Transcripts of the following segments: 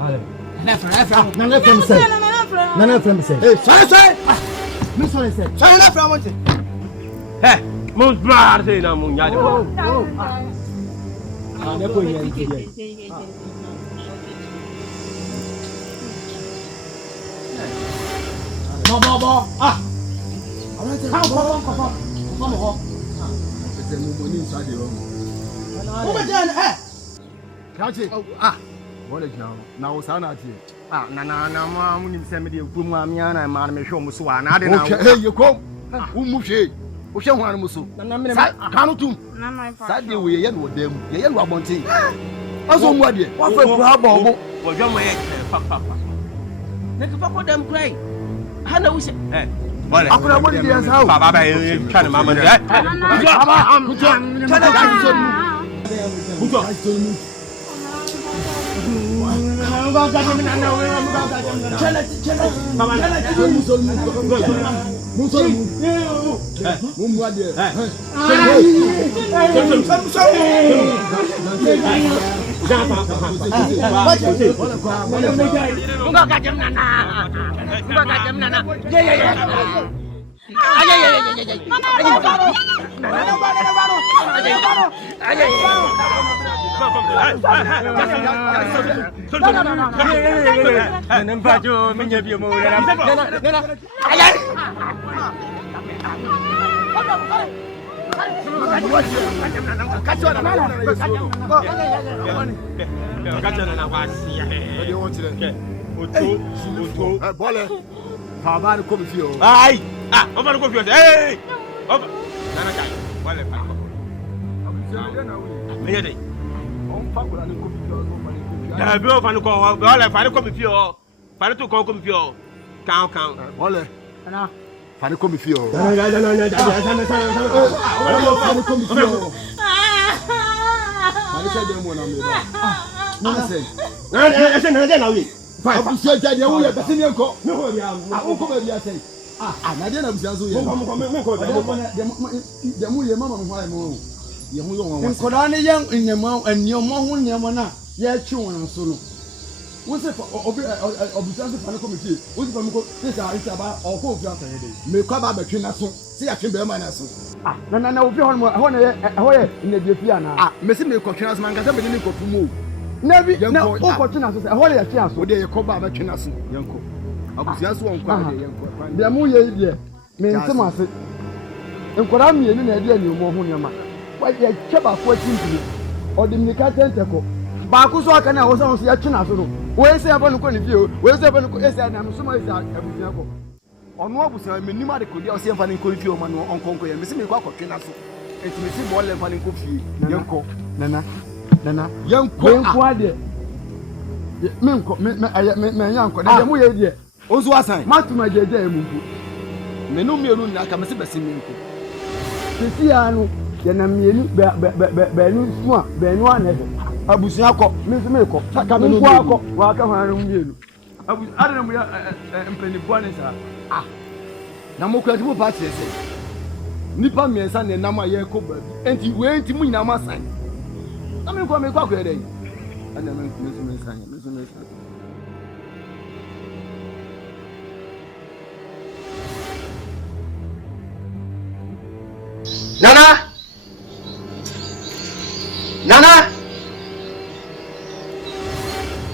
Nana from say. Nana from say. Hey, sorry. Miss sorry say. Nana from what? Hey, most blood say na mun ya de. Ah, na ko yen ti. Bo. Ah. Come on. It's a money inside the room. Over there, eh? Catch it. Ah. What is now? Now, Sana. Ah, Nana, Mamma, send me the Pumamiana and Mamma show Musua. Hey, you come. Who moves here? Who shall want Musu? Kanutum. Sadly, we are with them. The yellow bounty. Also, what you? What for Bravo? For your way, Papa. Make a papa them cry. Hannah, we say, eh. I could have wanted to house. Papa, trying to mamma. What's it for? Obviously, for the committee. What's it for? This is about all four of us. Me come back between us. See, I can be a man. Ah, no, if you want in the piano. Ah, Messi, me coaching us, man. Can't be any go to move. Never, no, coaching us. I hold a chance. Would they come back between us, Yanko? Obviously, one quality, Yanko. The more you mean, some of it. And what I'm here in the idea, you more Hunyama. Why, you kept up 14 or the Nika Tentacle. Bakuso akana wo so ya china so no we say aba no ko ni fie we say aba no ko esa na so ma esa abusia ko ono abusia me nima de ko dia o se mfa ni ko fie o ma no onkonko ya me se me ko akotwe na so enti me se bo le mfa ni ko fie yenko nana yenko ade me nko me yanko na de mu ye de onzu asan matuma jeje emu nko me no mienu na ka me se bese me nko sisi ya no ye na mienu be nu fu be nu anebe abusi akọ me ko saka me nko akọ wa ka hwan no mienu abusi adana mu ya mpenipo ani sa ah na mo kwati bo party ese nipa miensa ne nam aye ko ba enti we enti mu nyina masan na me ko akọ ede ana me san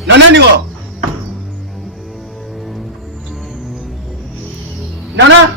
Nana ni wo Nana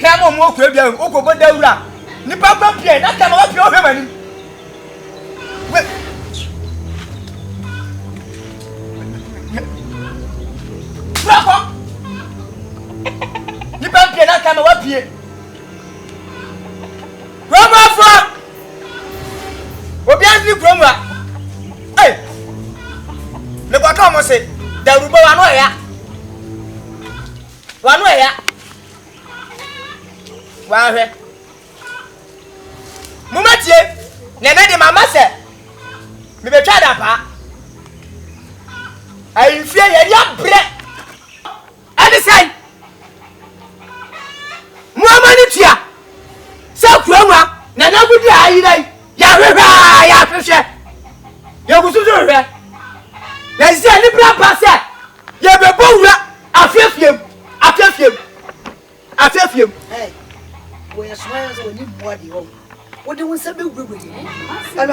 Kamo mo ko bia o ko boda wura. Ni papa pie na kama wa pie o hwemani. We Bravo. Ni papa pie na kama wa pie. Bravo for. Obi anzi kromwa. Eh. Le kwa kama se daruba wa no ya. Wa no ya. Wa hwe. Mumatie, nene de mama se. Me betwa da pa. Ai fie ye ya bre. Ani sai. Muamani tia. Sa kuama, na na gudi ayi dai. Ya hwehwa, ya hwehwe. Ye gusuzu hwe. Na zi ani bra pa se. Ye bebo wura afefiem. Afefiem. Hey. We are smiles when you body home. What do we say? I'm not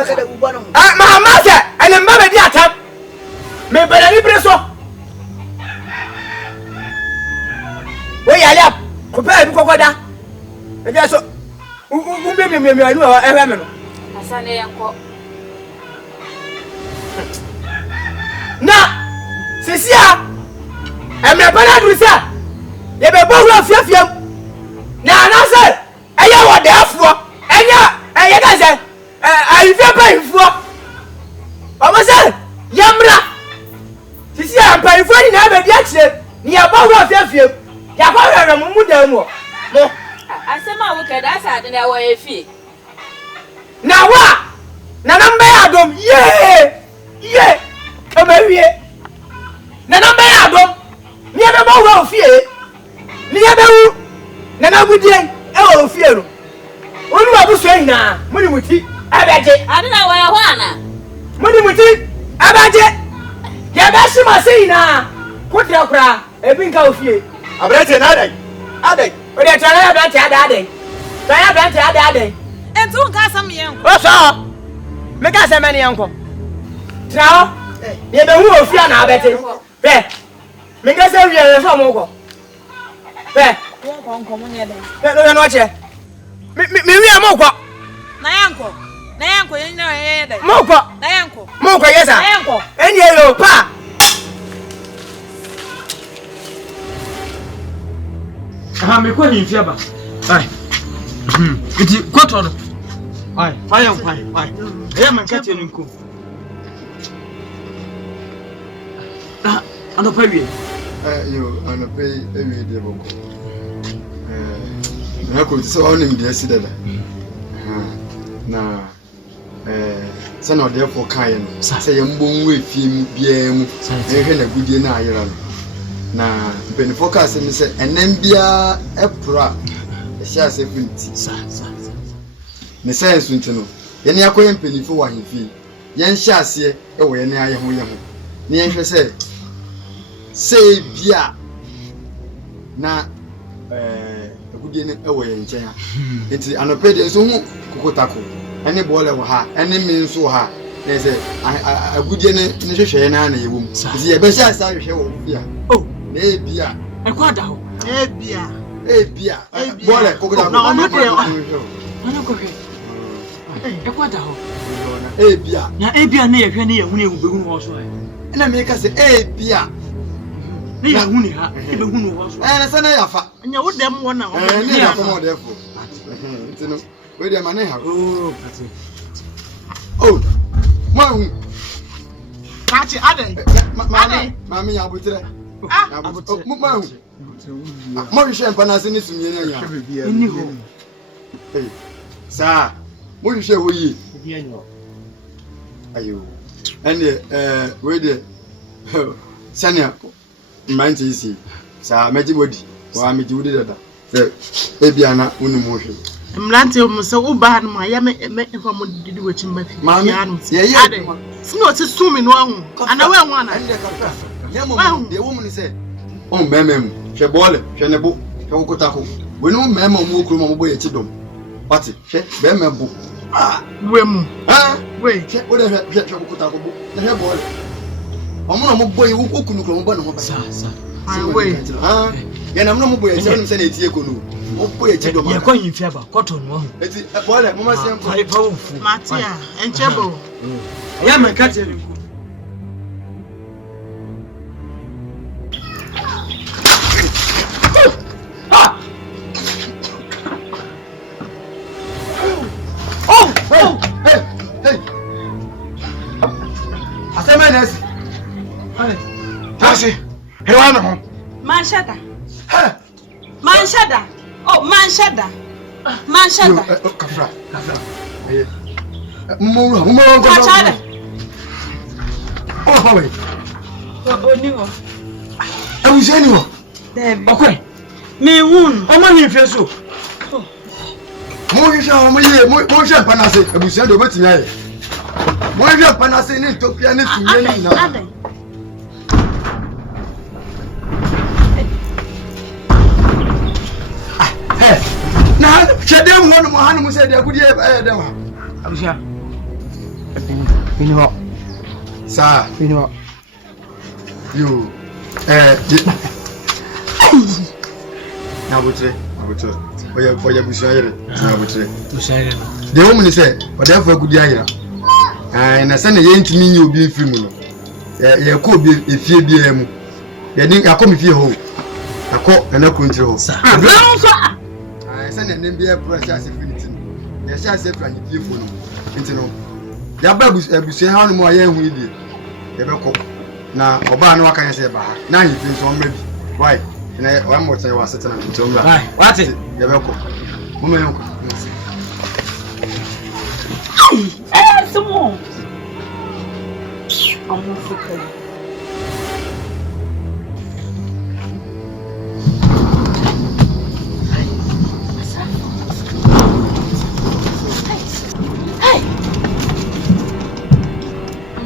going to go on. My mother and a mother, dear tap. Maybe a little so. Where I am, prepare to go down. And that's so. Who made me a woman? I said, Now, Cecilia, I'm a banana with her. You be both of you. Now, I said, I am what they are for. And I said, I feel pain for. I was saying, Yamra. Cecilia, I'm paying for it. Never yet. Near both of you. Yabba, Mudamo. I said, my wicked, I said, and I were a fee. Now what? Nanamba, yeah. Come here. Nanamba, near the bow of fear. Near the Nanabudi, oh, fear. What do I say now? Money with it. I bet it. I don't know where I wanna. Money with it. I bet it. Yabashima say now. Put your cry. A pink of fear. I bet it. I bet. But I try to bet that day. Try to bet that day. And two got some young. What's up? Make us a many uncle. Now, you know who fear now, Betty. There. Make us a real from Ogo. There. Let me watch it. Me am Moko. Nayanko, you know, Moko, yes, Nayanko. And yellow pa. I'm going in Fiaba. Aye. It's quite on. Aye, fire. I am a catching in cook. And a pay you and a pay every day. I could saw him yesterday. Now, son of therefore kind, say a moon with him, BM, and a good dinner. Now, when focus and say, and then be a pra, a share 70. The science went to know. Any acquaint penny for what he feel. Yan shall see away near home. Near say, Bia. Now, away in China. It's an opinion so Kokotako. Any boiler will have any means so hard. They say, I would get a share and a woman. See a best I show. Oh, maybe a quadro. Bia, boiler, Kokotako. No, I'm not there. I'm not going. A quadro. Bia, Abia near Penny, who knew also. And I make us say, Bia. They are winning her, even who was. And I said, and you would them one now. And they are more therefore. Where the money have. Oh, Mom. Catch it, Mammy, I will tell you. More champagne as in this million. Hey, sir, what you say we? Are you? And where the Sanya. Mind easy. Sir, Magic Woody, or I made you did that. Babiana, Unimotion. Mlanty, so bad, my yammy, and from did which in my mammy. Yeah, it's not assuming wrong. And I wear one. And the woman said, oh, ma'am, she ball it, she never, Shokotako. We know Mamma Mukum away at Chidom. What's it? She, Bemma. Ah, wait, check whatever Shokotako, the hair ball. I'm not boy who couldn't come on. Sir, I wait. And I'm not boy, 7 Senate. Opo e chido ma. Ye kwa yin fiaba, kwato no ho. Eti bole mo ma se mpo. Ai fa wofu. Matia, enchebo. Ya me ka tere ku. Asemenes. Tasi. Hewa me ho. Manshada. Manshada. Oh, manshada. Manshada. Kafra. Mo ngo. Manshada. Oh, hawe. Oniwo. Abuseni wo. Debi. Okwe. Me hun. O ma ni fe so. Mo hwehwe o mo ye, mo hwehwe panase. Abuseni do betimi aye. Mo hwehwe panase ni Ethiopia ni tumye ni na. Adan. Na chedem ho no mo hanu mo se de agudie dem ha. Abusia. Fini ho. Sa, Fini ho. you na botre. Oya busu ayere. Na botre. Usare. De wo mu ni se, oda fa agudie ayera. Na se na ye ntimi nyi obi mfiri mu no. Ye ko obi efie bia mu. Ye din akọ fie ho. Akọ na ko ntire ho. Send an NBA precious infinity. Yes, I said, and you for no. Ya bagus ebusi ha no mo aye hu die. Ye be ko. Na oba na waka say ba. Na he fin so maybe. Why? Na one more time was sitting on the tongue. Why? What it? Ye be ko. Mo me nko. Sumo. Amu fuka.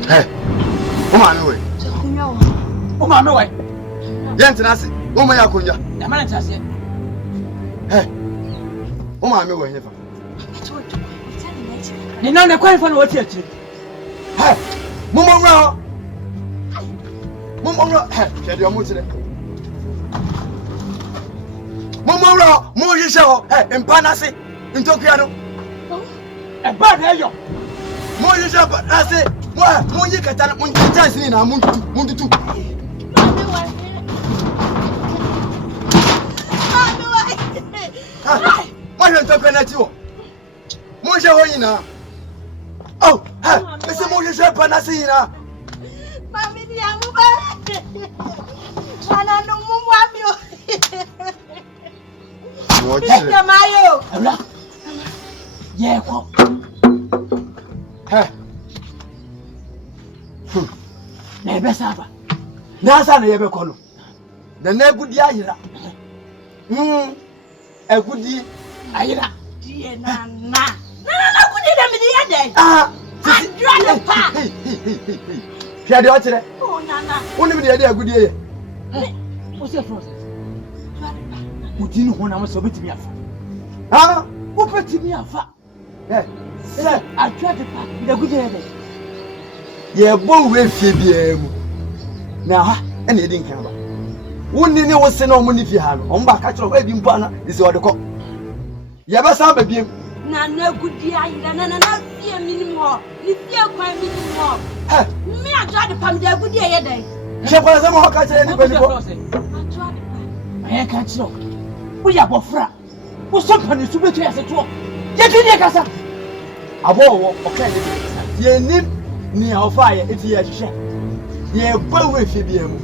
Hey. Oma no we. Oma me wai. Ye ntina se. Oma ya konja. Ya ma nta se. Hey. Oma me we hefa. Ni na ne kwai fa na wati achi. Hey. Momo nwa. Momo nwa. Hey, chede o mo tire. Momo nwa, mo yise ho. Hey, mpanase. Ntokua no. E ba na yo. Mo yise mpanase. Mo yi kata mo chance ni na mo tutu. Mo hwe ntokua na ti wo. Mo hwe ho yina. Oh, ha, ese mo hwe mpanase yina. Mami ni amu ba. Chana no mumu amio. Mo tire. Mayo. Abla. Ye ko. Ha. Na ebe saba. Na asa na ye be ko no. Na agudi ayira. Agudi Ayira. Die na. Na kudi da mi die den. ah. Adra no pa. Pia de o tire. Oh nana. Woni mi de agudi ye. What's your process? Udinu ho na mo so betimi afa. Ah, Wo betimi afa. Say, Atwa de pa. Bi da guje de. ye bo we fie bia mu. Na ha, ene edi nkan ba. Woni ni wo se na omo ni fie ha no. Omo ba ka kiro e di mpa na isi o de ko. Ye ba sa ba biem. Na gudi ayira na fie minimo. Ni fie kwa minimo. Mi adra de pam de gudi ye den. Je kwa za mo ho ka kire ni ba ni ko. Adra de pa. Aye ka kiro. Wo ya bofra. Wo so pa ni su betu ya se to. Ye bi ni kasa. Abo wo o ka ni. Ye ni ofa ye eti ye hihye. Ye bo we fie bia mu.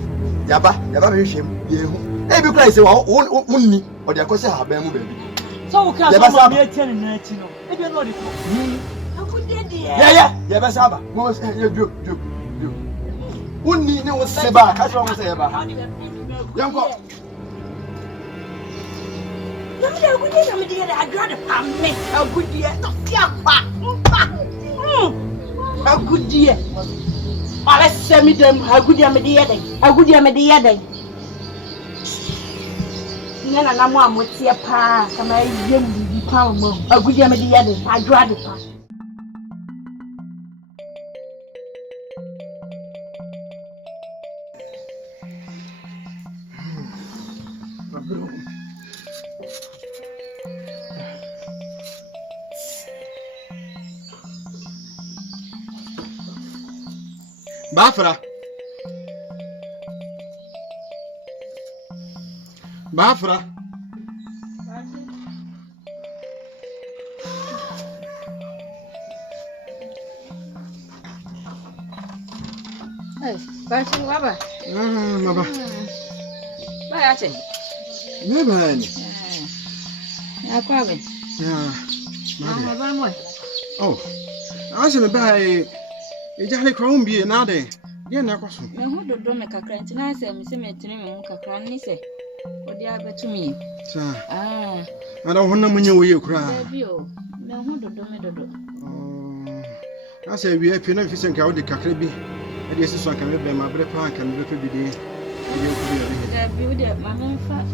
Yaba be hwehwem ye hu. E bi kra ise wo unni o de akosi ha ba mu ba bi. So wo ka so mo mi etie ni na ati no. E bi no de ko. Agudi de. Ye be saba. Mo ye dwo. Unni ni wo se ba ka so mo se ye ba. Yanko. Namde agudi na me de adra de pam me. Agudi to fie kwa. Mpa. Agudi. Ala semi dem agudi me de yeden. Agudi me de yeden. Nyana na mo amotie pa kama yem bi pa mo. Agudi me de yeden. Adra de pa. Bafra. Hey, Bashir Baba. Baba. Bye, Achen. Never. Yeah, Quabbin. Yeah. Baba. Oh, I was in a bay. A jolly crown be another. Yeah, no question. No, who do make a crank and I say, Miss Cemetery, Cranny say. What the other to me? Sir, Ah, I don't want no money where you cry. No, who do me do. I say, we have enough fish and cow the cacrebi. I guess this one can be my bread park and look every day. That beauty at my home fat.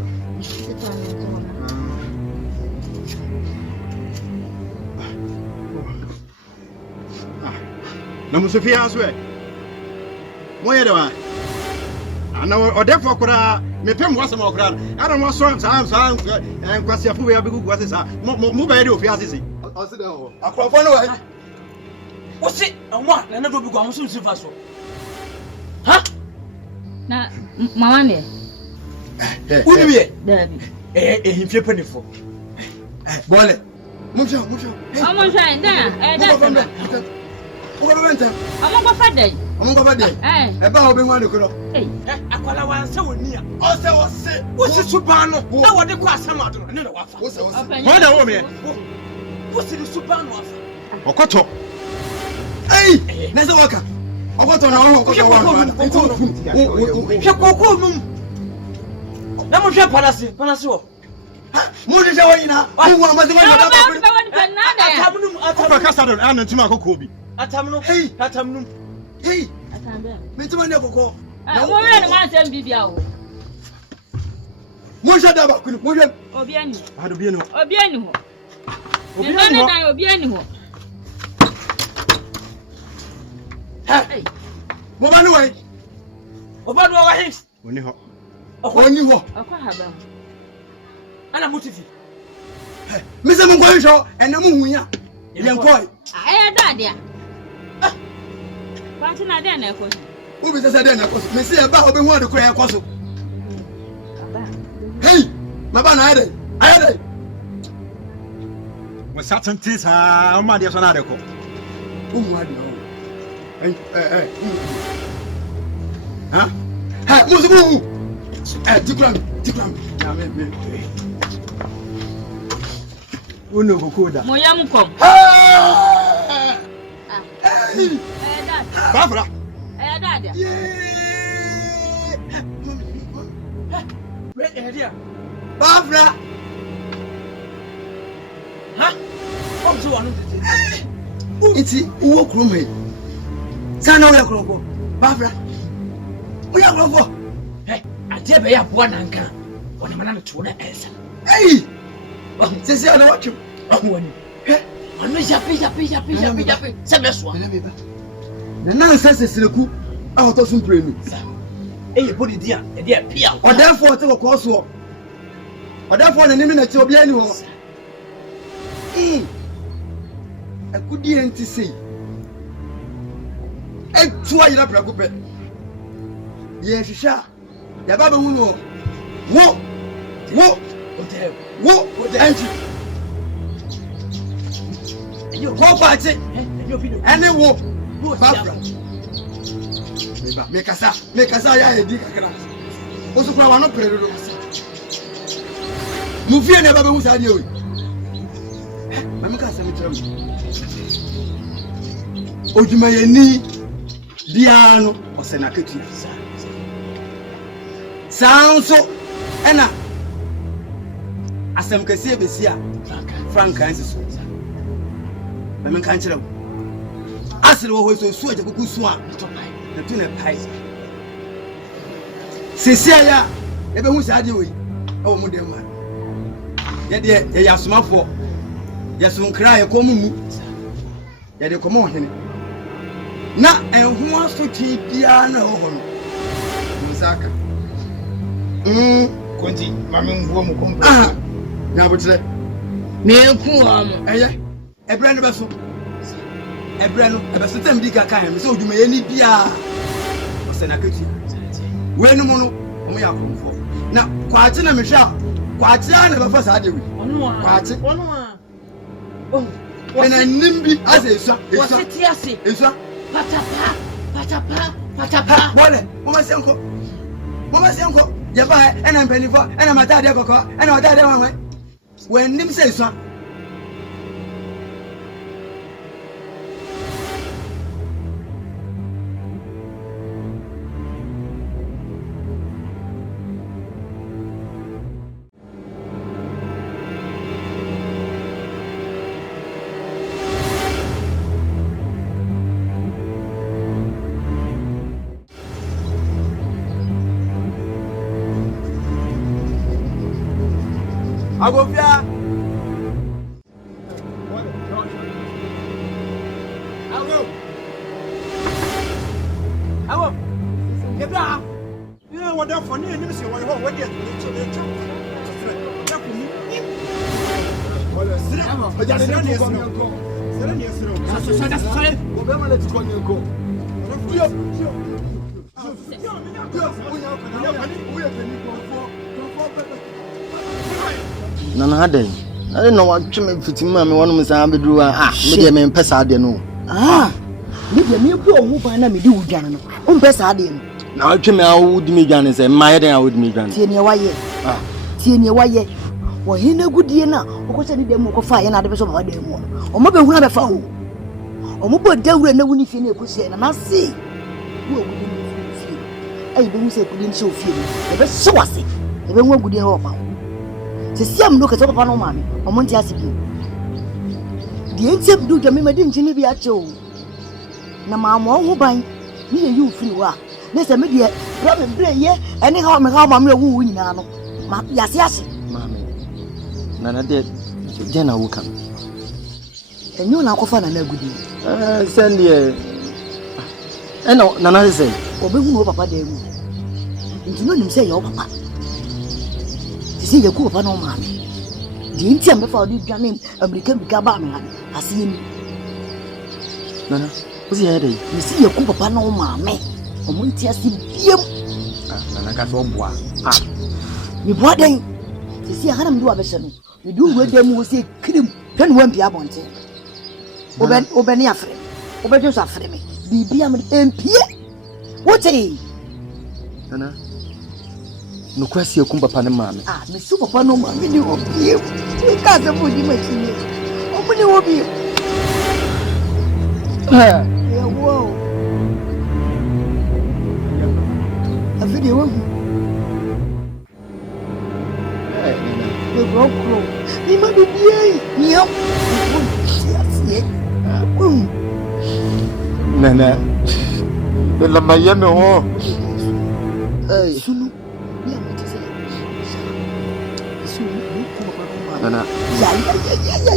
No, Sophia, I swear. Where do I know, or therefore, could I make him was more crowd? I don't want songs, and Quasia, who will be good. What is that? Move by the Fiazzi. I'll sit down. I'll cry for no. What's it? And what? I never be going to fast. Huh? Now, Mamma, Who do you? Debbie. He flipping it for. Boy, Mucho. I'm going to try there. I'm going to find day. I'm going to Eh, about being one to go. hey, I call our so near. Also, what's the Subano? I want to cross some out. I know what. What's what a woman? What's the Subano? Or Cotto? Hey, there's a worker. I want to know what you want. Let me share Palacio. Moody Joina. I want to go. Atamno. Hey, Atamno. Hey, Atamno. Never go. I want to be out. Moja Daba, Moja. Obiani. How do you know? Obiani. Obiani. Hey, Mobanu. Obadu our hands. When you I'll have them. And I'm motivated. Mr. Mungo and the Munya. Young boy. I had that, dear. What's in there? Who is that? Miss about being one to cry a castle. Hey, Mabana, I had it. Was certain things are my dear Sonadico. Huh? Musu! Tikram. Uno Koda. Moyam come. Barbara. Barbara. Huh? Come to one. It's walk room. Sana ya kroko. Barbara. We are kroko. Hey, I tell you one anchor. When I'm not to the answer. Hey! Say I know what you. I'm not happy. Semeswa. The nonsense is the coup out of some training. Hey, put it there, dear Pia. Or therefore, take a course war. Or therefore, the name that you'll be anymore. A good deal to see. A 2 year up. Yes, Sha. The Baba will what the engine? You go party and then walk. Barbara. Make us a dick. Also, I want to pray. Mufia never was I knew. Mamma Cemetery. Oh, you may need Diano or Senacati. Sound so, Anna. As I'm Cassia, Frank Kansas. Mamma can't tell. As it was so sweet, a good swamp. The tuna pie. Cecilia, never was I doing. Oh, Modema. Yet, they are small for. Yes, won't cry a common. Yet, you come on. Now, and who wants to take piano? Musaka. Quinty, Mamma woman. Ah, now what's that? Me cool. A brand of a brand of a certain big kind, so you may any beer. na ketu we no mo no o mo ya konfo na kwache na mehwa kwache na ba fa sa de we kwache na nimbi ase esua esua patapa wole mo ma senko ya ba ena mpenifo ena matade kokko ena matade wanwe we nim se esua Agofia. Awo. Kebra. You know what that for me and say what what dey to the church. Nana Aden. I don't know what to make fitting mammy one of my bedroom. Media men pass out there no. Media me go who find me do Jan. Pass out there. Now I would me Jan and my day I would me Jan. Tinia why well, he no good year now. Because I need them more fire and other person of them. Or maybe we have a foul. Or maybe they will know when you finish pushing and I see. Who I don't say couldn't show feeling. The best so I see. Everyone good in over. Se si am look at papa no mami o monti asibi die ntem du dwame made nchini bi ache o na maamo ho ban ni ye you free wa na se me de bra me bre ye ene ha me ha mami wu nyina no ma yase ase mami nana de jena wo kan enyo na akofa nana agudi send ye eno nana se obehu no papa de mu ntino nim se ye o papa see the coop no man. The Indian before the Ghanaian American Gabaman, I see him. Nana, what's the headache? You see a coop of no man, or Montia see him. And I got one boy. You brought them to see how I'm doing. You do with them who say, Kim, Pen won't be abundant. Obene afre, Obene afre me. Be MP. What's a Nana? No question, come upon a man. Miss Super no man, you will be. We can't avoid you, my dear. Open your view. Whoa. A video. The broke crow. He might be here. Nana. The Lamayame. Sunu. Nana.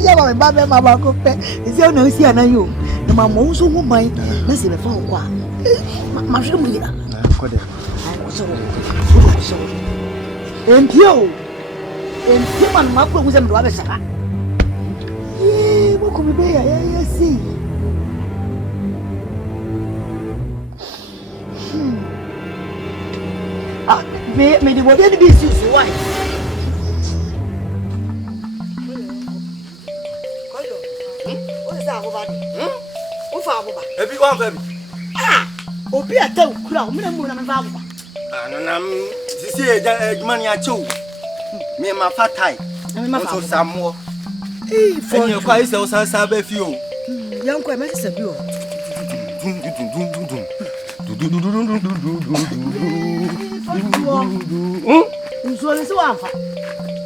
Yeah, my baby, my back. Is there no see an you? The mamma also won't mind. Let's see the phone. My room. So, and you, and him and my was a brother. What could be there? I see. May the whatever be his wife. Every one baby. Obi ata kura o me na mu na me ba ba. Ananam sisi e money a chu. Me ma fatai. Na me ma fa samo. For you kwa ise o san ba fi o. Yan kwa me se bi o. Nso le se wa fa.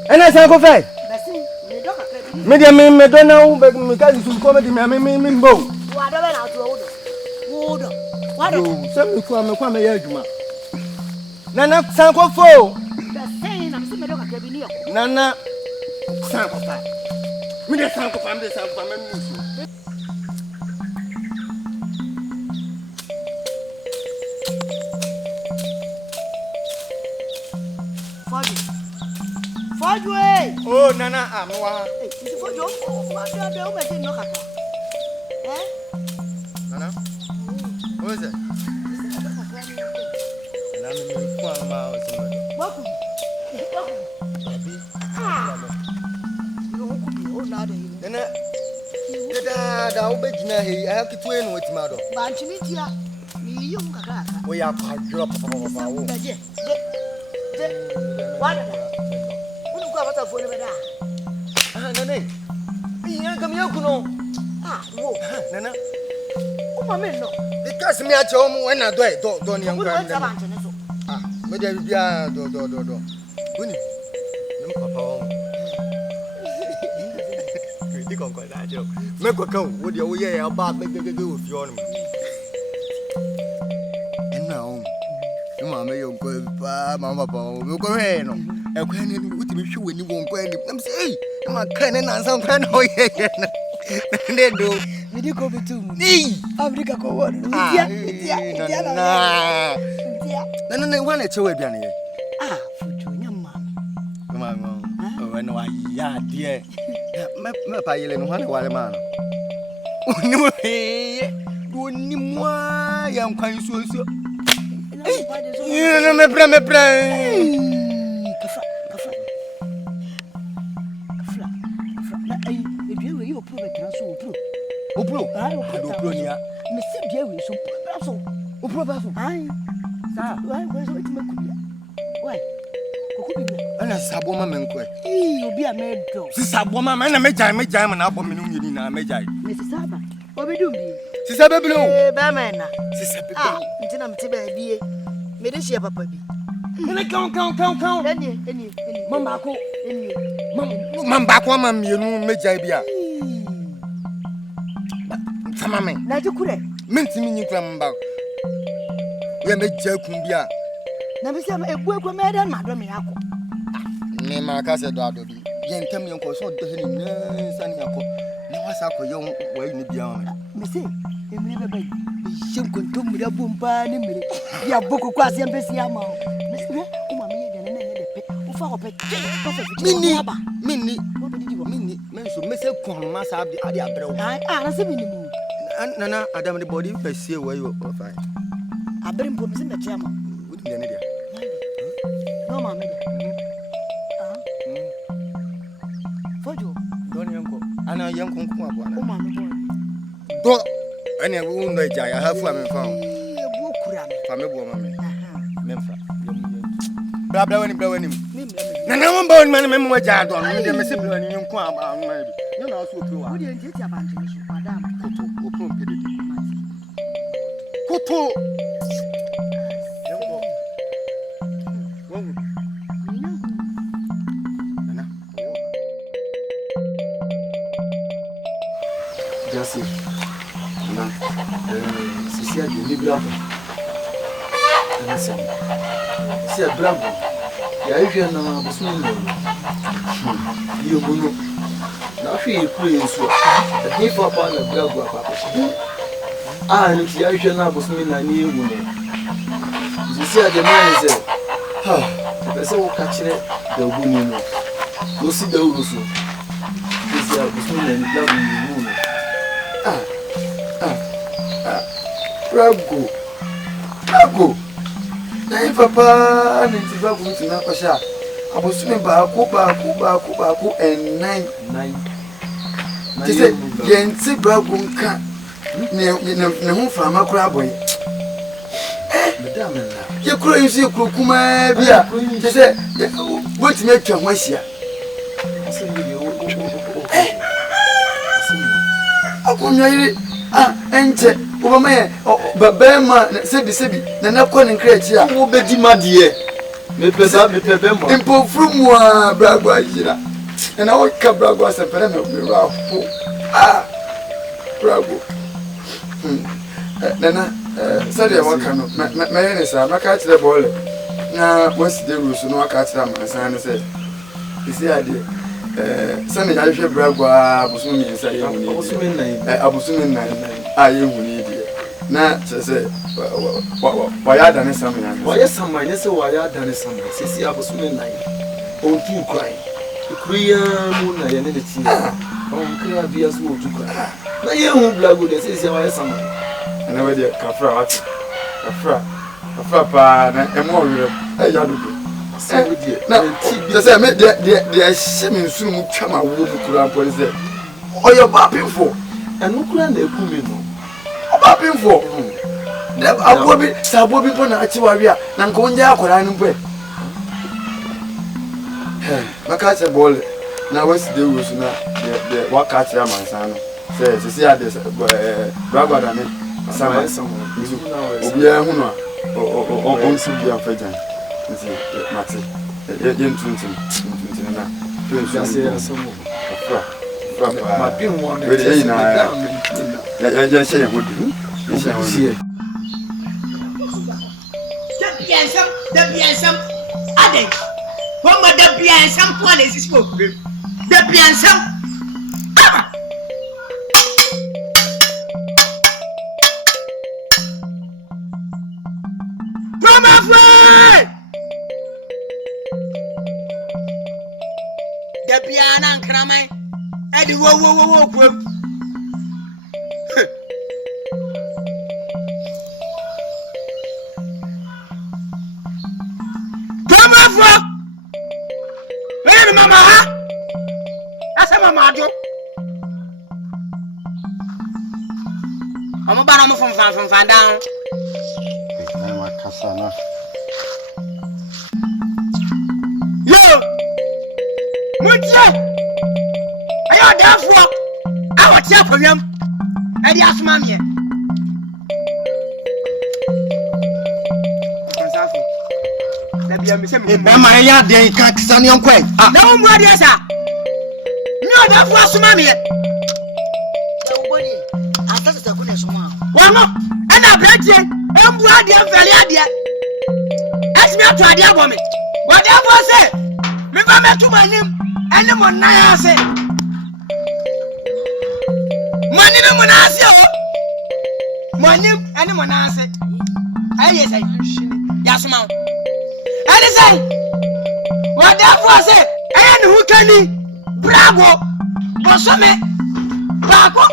Ena san ko fe. Besi me do kakra bi. Me dia me do na u me ka su ko me di me mbo. Wa do be na to wo do. Wo do. Wa do. Se me kwa me ya adwuma. Nana san ko fo. Besi na me se me do kakra bi ni yo. Nana san ko fa. Me de san ko fa me nusu. Fodwe. Oh nana amwa. Isi fodwe o ma do o me ti no kaka. Nana. Who is it? Da ubejina he akitwe no wetimado ba nchimitia ni yum kakaka we ya kwadro papa wo je wada unu kwa bata fo ne beda nane iya kam yakuno wo nana kuma men no because me ache o mu na do ni unu wanta ba nchene so me de bia do uni nem papa wo di kon ko da jo me ko kan wo de wo ye ya ba be wo fi on mu enna ma me yo ko pa mama papa wo ko he no e ko ni utimi hwe wani wo ko ni nam say ma kan na nsan kan no ye na ne do mi di ko bitu mu ni Africa ko wo itia na wa na chewe bia ne ye fujo nyama mama o no wa ya die me pa yele no hane wale ma no oni mwa ya nkwan so no me pre kafra na ai edue we yo pro betra so opro opro nia me se due we so opro ba so ai sa wai ko so etima kubia wai kokubia ana sabo ma menko obi a medo si sabo ma na mejai ma na abo me no nyini na mejai me si saba obedu bi si saba bi no ba mena si saba ntina mti ba bie me de hia papa bi me kan eni mamba ko mamba ko ma mienu mejai bia sama me na je kure mentimi nyi kura mamba ya mejai kun bia na be se ebu ekwa me da ma do me yakọ me ma ka se do adobi ye ntam ye nko so do he ni nsa ni yakọ na wasa ko ye wa ni bia ma me se emire baba yi shem konto mura bomba ni mire ya boko kwa se empesi ama me se o ma me ye de na ye de pe o fa ko pe minni me so me se kon ma sa ade abrew na se minni mu nana adam de body be sie wa yo fine abre mpo me se me tiama wudi de ne dia no ma me de fojo don yanko ana yanko nko abwana o ma me do ene wo no eja ya hafu am fa ebu okura me fa me bo ma me memfa bra wani nana mo ba wani me mo eja do me de me se bra wani nko ama bi no na so okro wa wodi enti ti abanje so madam koto okro pedede koto yanko wo nana Jasi na sisi a ni bravo na se si a bravo ya ihwe na bosun no yo bunu na hwe kure nso a ni fa pa na bravo apa ni ti ya ihwe na bosun na ni ewu no sisi a de man se pese wo ka kire da guni no ko si da uru so sisi a bosun na ni bravo ni wu no Prago. Na papa ni ti Prago ti na kwasha. Abosume baako and 9. Tise yenti Prago nka ne ho fama kura boy. Madam na. Ye kuro yin se kuro kuma bia. Tise woti me twa ho ahia. Akonya ire enche obama ye babema sebi na nakọ ne nkrechi a Wo bedi madie. Me pesa me pepe mo. impofru mu a brago ajira. Na o ka brago asepere na obiru apo. Brago. Nana sade waka no me ne sa maka kire bole. Na wasi de rusu no aka kire amansan ne se. Isi ade sane ya hwe brago abosume nsa ye huni. Abosume nan. Aye huni die. Na se wa ya dane samya. Wa ya samanya se wa ya dane samanya. Sisi abosume nan. O tu kwai. Ikriya mu na ye ne de ti. O nkria bia so o tu kwai. Na ye hu blago de sisi wa ya samanya. Na we de kafra pa na emo wire Hey, Yaduko. Say, make the same soon come a woman to police. Or you're bapping for. And no grand they come in. Bapping for. I will be Sabobi Ponachiwaria, Nankonja, Koran. Makasa ball. Now, what's the use now? The Wakati Mansano says, see, I this brother than it. Someone, Obia Huna, or Sylvia Fajan. Matty, my pin one, I just say I would do. There be some other. What might there be some one is spoke? There be some. From my friend. There be an uncramay. Eddie, whoa. I'm about from Van down. Yo, Mutia, I am there for our chapel. And yes, mammy. My yard, they can't stand on quay. No more, yes, sir. No, that was mammy. And I bet you, I'm glad you're very idea. Ask me to idea woman. Whatever I say, remember to my name, and the one I say. My name, when I say, my name, and when I say, I say, yes, ma'am. And I say, whatever I say, and who can he? Bravo, Bosome, Bako,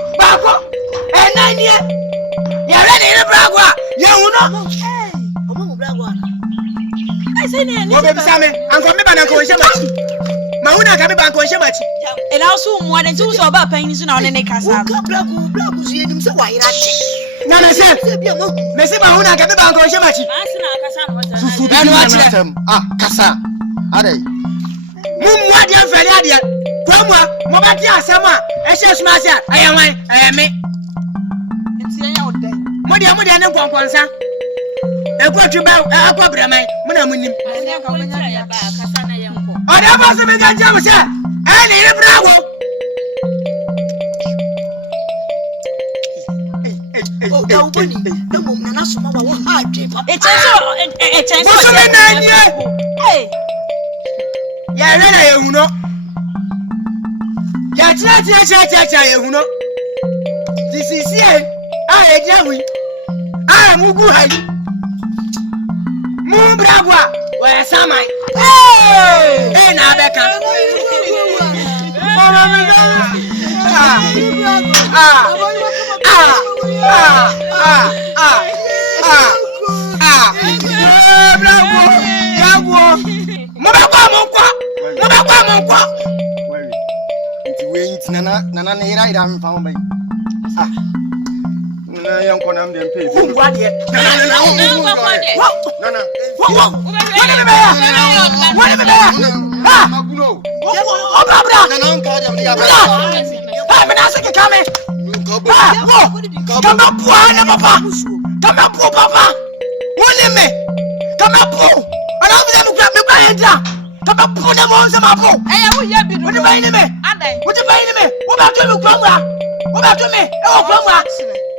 and 9 years. You're ready to brag. You know, I say, I'm going to be a question. Mauna can be a question. And also, one and two so about pains on any castle. Nana said, Messi Mauna can be a question. Casa. Are they? What you Feladia? Cromwell, Mobatia, Sama, SS Masia, I am me. Modia and Conquansa. A quarter about a problem, Monamunim. Oh, that was the big answer. I need a bravo. This is here. I am Muguhai. Moon Brava, where some I. Hey, Nabeka. Young Conam and Pay. What yet?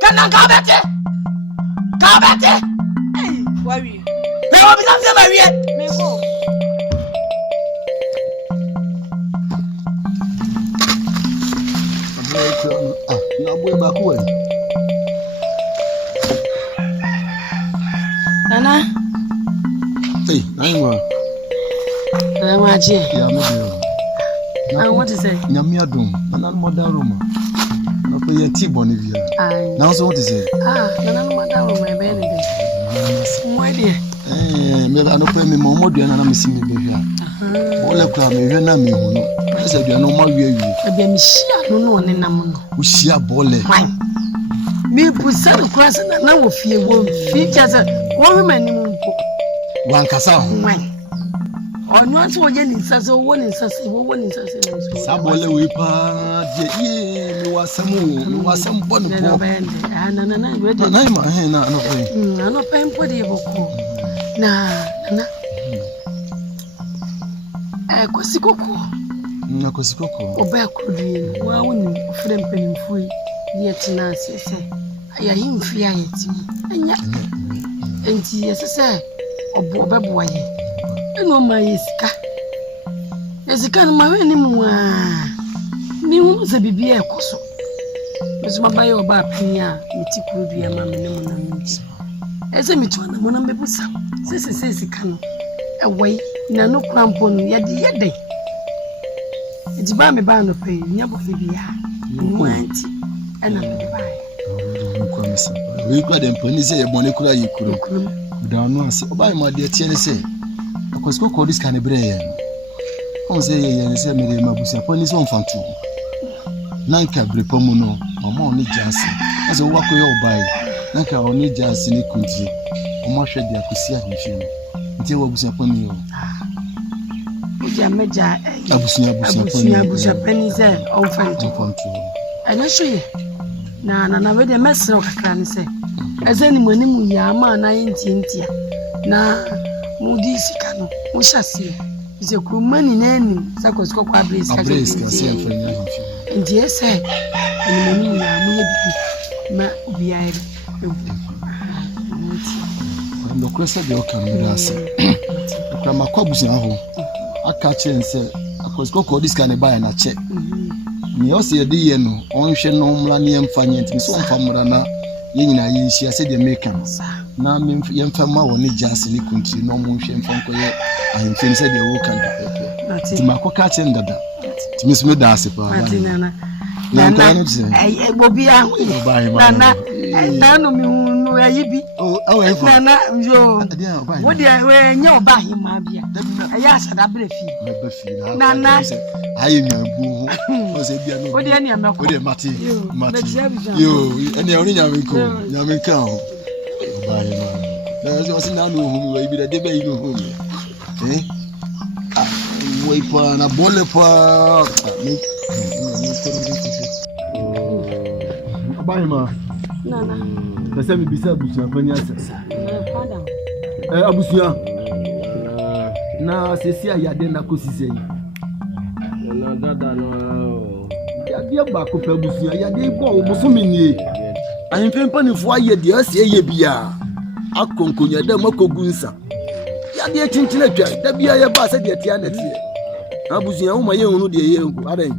Can I go back there? Go back there. Hey, worry. There will be something by yet. Nana. Hey, I'm watching. I want to say, Yamiadum, and I'm modern room. Your tea bonivia. Now, so what is it? Nana, madam, my baby. My dear. me ano pe me mo modua na me si me behwa ole kwa me hwe na me hu no ese dua no ma wie wie e bia me hia no ne nam no wo hia bole me pusa no kwase na wo fie wo fie kase wo me mani mu mpo wan kasa ho onu anso wo ye ni sase wo ni sase wo ni sase no sa bole we pa de ye me wasam bon po na we de na ma he na no pe ano pe mpo de boko na kosikoko na kosikoko oba akrodie wa woni ofre mpanimfo yi ne tina asese aya himfi ayeti anya enti yesese obebo ye eno ma yesika no ma we ni mu a ni hu se bibia ekoso mesuma baye oba apia meti krodie ma me ne mu na menti ese mitwa na mo na mebusa sese sika no ewai na no krampo no yede ejiba me ba no pe nya bo bibia mu anti ana me de bae ko amisa we kwa dem pani se e bone kura yikuro da no ase oba ma de tie ne se akosiko ko dis kan bre ye on se ye ne se me de mabusa pani so mfantu nanka bre pamu no mama oni jase ase wo ko ye obai nanka oni jase ni kunti o ma hwe de akosi ahimfi no nti wo busa pani yo uja meja abusunya pani se on fantu ana shoye na we de mesro kakra ne se ezeni mani mu ya ma na ntintia na mudi sika no wo hyase ze ku mani na ani sakosiko kwa breska ndiye se mani mu ya mu ye bibi ma obiya ebe ndo kwese de okan mirase kwa makwabusi aho aka chense akosiko ko diska ne baya na che ni ose ye de ye no onhwe no mra ne mfanye ntimi so mfamra na ye nyina ye nhia se de make na ye mfama woni jase ni country no mo nhwe mfanko ye ahemfe se de wo kan pepe ti makoka che ndada ti misme da ase pa na bobi ahu na no mi hu ayibi na yo wo de we nya oba hima bia aya asada brefi na ayi mi abu o se bia no wo de ania meko wo de mati yo ene oni nyame nka ho oba hima na so na no hu we bi de be yi no hu we pa na bole pa Abahima. Nana. Pese mi bisa abusuya pani asesa. Abusuya. Na sesi ayade na kosise yi. Na dada no. Yade ba ko pe abusuya yade bo obosomi nie. Ahemfe panifo aye de ase ye bia. Akonkonya da makogunsa. Yade chinchina twa da bia ye ba se de tia na tie. Abusuya wo ma ye hunu de ye nku adan.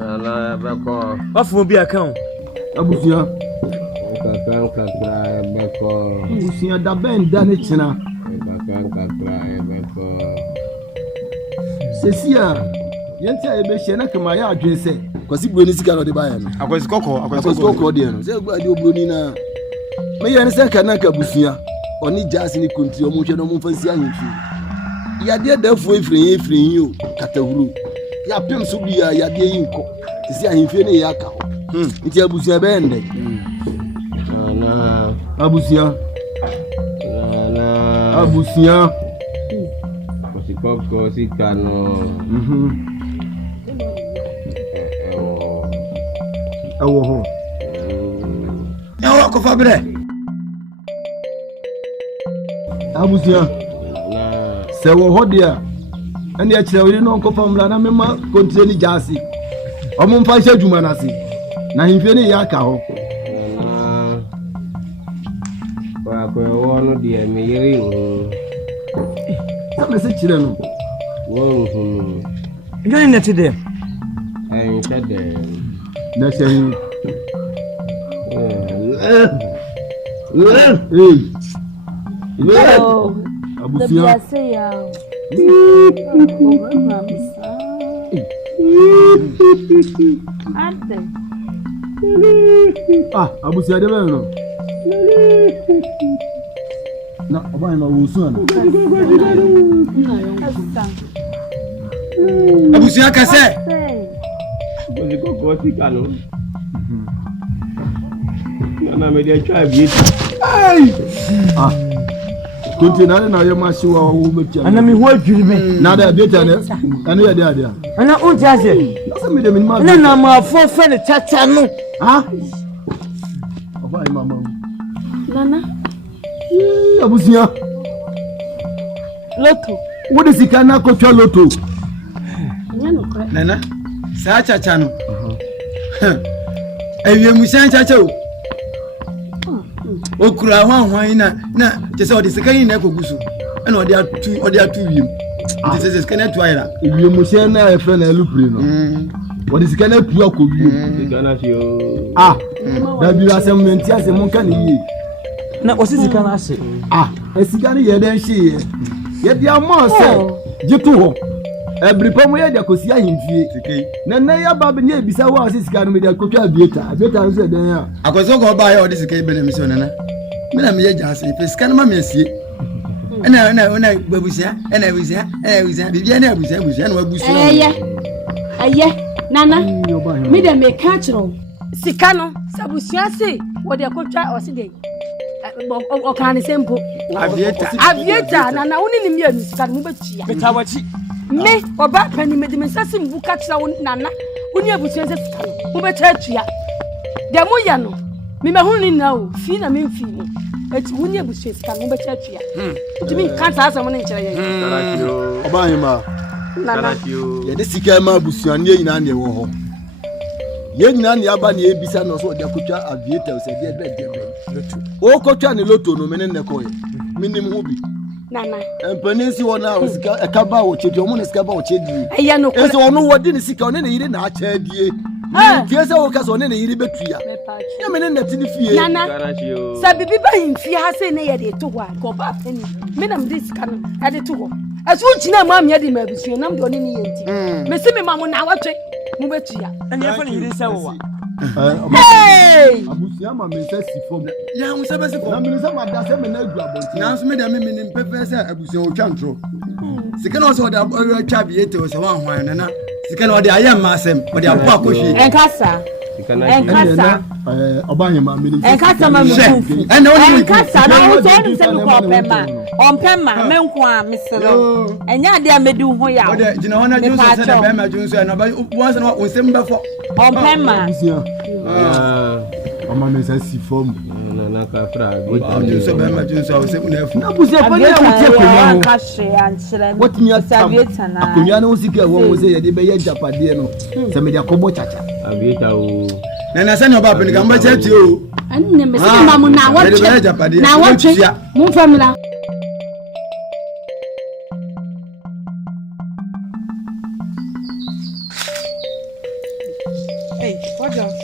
Ala beko. Bafu bi akan. Abusuya. Kakra beko. Abusuya da ben da ne china. Kakra beko. Sesia yenti a ebe hye na kema ya adwen se kwasi broni sika no de ba ya no Akwesi kokko de no se gba de obroni na me ya ne se ka na ka abusuya oni jase ni kontri o mo hwe no mo fansi ahemfi ya de da fu efrin yo katahuru ya pem so bi ya de yi nko tisi ahemfi ne ya ka ho nti abusuya be ende na abusuya Kosikoko sikano. Ewo ho. Ewo ko fabre. Abusuya. Se wo ho dia. Ani a kire we no ko famla na mema kontre ni jase. Omo mfa hye djuma na se. Na himfe ne ya ka ho. Kwa wono dia me yiri ho. Sama se kire no. Wo Njoni neti de. Shade. Na shehi. Abusuya. Abusuya de be no. Na oba ma wo su ana. Abusua kase. Bodi ko ko ti kanu. Na me dey try bi. Ai. Ah. Kunti na ye ma shi wa wo betia. Ana mi ho adwiri me. Na da betia ne. Ana ye dia dia. Ana unti ase. Na se me de me ma. Na ma fo fe ne chacha no. Ha? Oba mama. Nana. Abusua. Loto. What is sika na ko twa loto? Nana. Sa chacha no. Ewie musan chacha o. Okura hwan na te se odi sika yin na kogusu. Na odi atu wiem. Te se sika na tu ayira. Ewie musan na e fe na elupre no. Odi sika na pu akobiem. Sika na si o. Ah. Da bi asem menti asem monka ne yi. Na osi sika na ase. Ah, esika ne ye den hye. Ye dia mo se jitu ho. Ebri pomo ye dia kosi ahimfie. Sikei. Na ya ba be ne ebisa wa ase sika no me dia kotwa abieta. Abieta nso e den a. Akoso ko ba ye odi sikei be na mi so nana. Me na me ye jase pe sika no ma me asie. Ena babusia, ena busia, bibia na busia na wabusu. Nana. Me dem me catch no. Sika no, sabusua se wo de kotwa o se dey. O kan sempo. Avieta nana woni ni me anu sika no betia. Betawachi. Me oba pani me de me sase mbu catch na nana. Woni abusua se sika no. Mo betia tua. De mo ya no. Me hu ni na o, fi na me mfi ni. Eti woni abusua sika no betia tua. Ntimi kan sa asem no nkyere ye. Oba hima. Nana. Ye de sika ma abusua ne nyina ne wo ho. Ye nyina ne aba ne ebisa no so de akotwa avieta se de loto. O kotwa ne loto no me ne koye. Minim ho bi. Nana. Empanisi wona o sika e ka ba wo chedi o mo ne sika ba wo chedi. Eya no ko. Eso ono wodi ne sika one ne yire na acha die. Tie se wo ka so ne ne yire betua. Ya me ne nati ne fie. Nana. Sa bibi ba himfie ha se ne ye de to ho a ko ba pani. Me na me de sika no ya de to ho. Aso china ma me de ma bisu na me de ne yenti. Me se me ma mo na watwe. Mo betua. Ana ye fa ne yire se wo wa. Hey! Abusia ma me se si fom. Ya mu se be se Na fom. me se ma da se me na gu abonti. Na so me de me nim pepe se abusia o twa ntro. Sika na o se o da twa biete o se wan hwan nana. Sika na o de ayam ma asem, o de apo akohwe. Enkasa. Enkasa. Oba hima me ni. Enkasa ma me kufu. Ena o ni Enkasa na wo se ni se me ko pema. Ompema me nko a meselo. Enya ade a medu ho ya. o de jina hona junso se de be ma junso na ba once na o se mbefo. Ompema. Oma me se si fom. Na ka fra. O junso be ma junso o se na efu. Na busia pa ne wo tie konya. Ka hwe ankyere. What me Avieta na. Konya na wo sika wo wo se ye de be ye japade no. Se me de akobo chacha. Avieta o. Na se ne oba pe ni ka mba che ti o. Ani ne me se ma mo na watwe. Na watwe. Mo famila. Hey, what else?